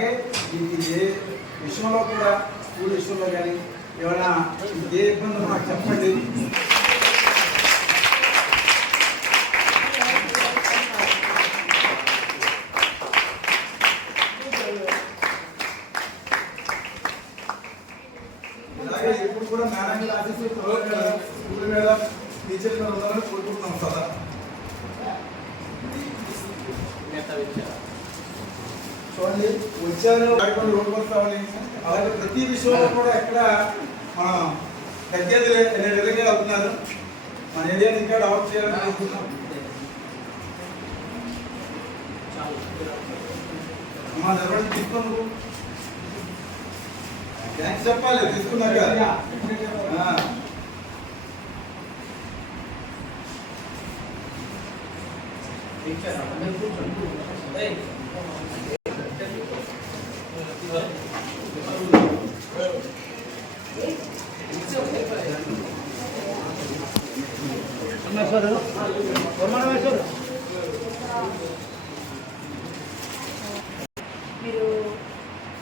అలాగే ఏ విషయంలో కూడా స్కూల్ విషయంలో కానీ ఏమైనా ఏ ఇబ్బంది మాకు చెప్పండి. అలాగే ఇప్పుడు కూడా మేడం క్లాసెస్ స్కూల్ మీద టీచర్ మీద ఉండాలని కోరుకుంటున్నాం సదా. చూడండి వచ్చారు కొన్ని రోడ్డు వస్తామని, అలాగే ప్రతి విషయంలో కూడా ఎక్కడ మనం తగ్గేది అనే విధంగా అవుతున్నారు. మన ఏరియాని ఇంకా డెవలప్ చేయాలని అనుకుంటున్నాం. మా నిర్వహణ తీసుకున్నాను థ్యాంక్స్ చెప్పాలి తీసుకున్నాక. మీరు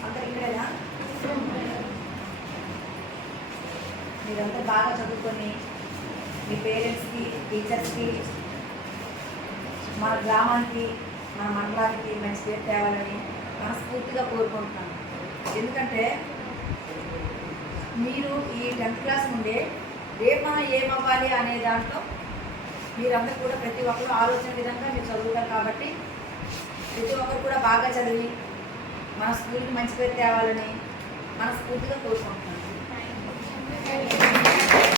అంతా ఇక్కడేనా? మీరంతా బాగా చదువుకొని మీ పేరెంట్స్కి, టీచర్స్కి, మన గ్రామానికి, మన మండలానికి మంచి పేరు తేవాలని మనస్ఫూర్తిగా కోరుకుంటున్నాను. ఎందుకంటే మీరు ఈ 10th క్లాస్ నుండే రేపు మనం ఏమవ్వాలి అనే దాంట్లో మీరందరూ కూడా ప్రతి ఒక్కరు ఆలోచన విధంగా మీరు చదువుతారు. కాబట్టి ప్రతి ఒక్కరు కూడా బాగా చదివి మన స్కూల్కి మంచి పేరు తేవాలని మనస్ఫూర్తిగా కోరుకుంటున్నాను.